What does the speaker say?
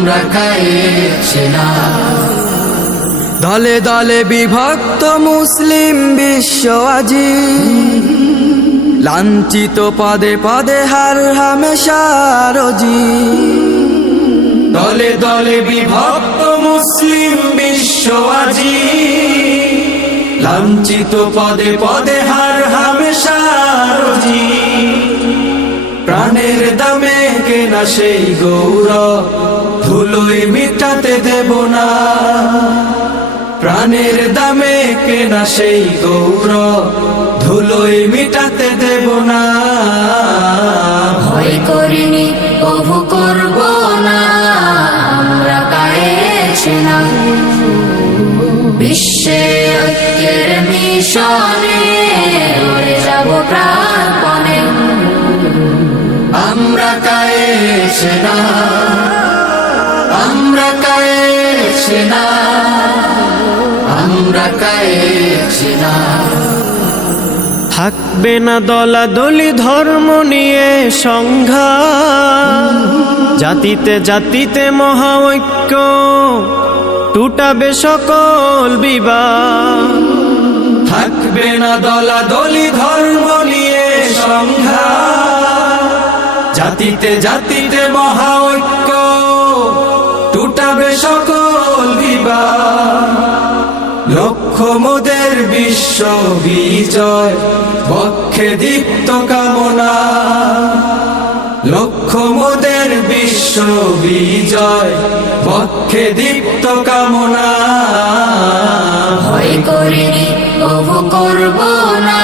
আমরা কায়েদ সেনা। দলে দলে বিভক্ত মুসলিম বিশ্ব আজি, লাঞ্ছিত পদে পদে হার হামেশা রোজি। দলে দলে বিভক্ত মুসলিম বিশ্ব আজি, লাঞ্ছিত পদে পদে হার হামেশা রোজি। প্রাণের দামে কেনা সেই গৌরব ধুলোয় মিটাতে দেব না। প্রাণের দামে কেনা সেই গৌরব ধুলোয় মিটাতে দেব না। ভয় করিনি কভু করব না, আমরা কায়েদ সেনা। বিশ্বে ঐক্যের মিশনে উড়ে যাব প্রাণপণে। আমরা কায়েদ সেনা, আমরা কায়েদ সেনা, আমরা কায়েদ সেনা। থাকবে না দলাদলি ধর্ম নিয়ে সংঘাত, জাতিতে জাতিতে মহা ঐক্য টুটাবে সকল বিবাদ। থাকবে না দলাদলি ধর্ম নিয়ে সংঘাত, জাতিতে জাতিতে মহা ঐক্য টুটাবে সকল বিবাদ। লক্ষ্য মোদের বিশ্ব বিজয় পক্ষে দীপ্ত কামনা। লক্ষ্য মোদের বিশ্ব বিজয় পক্ষে দীপ্ত কামনা। ভয় করিনি কভু করব না,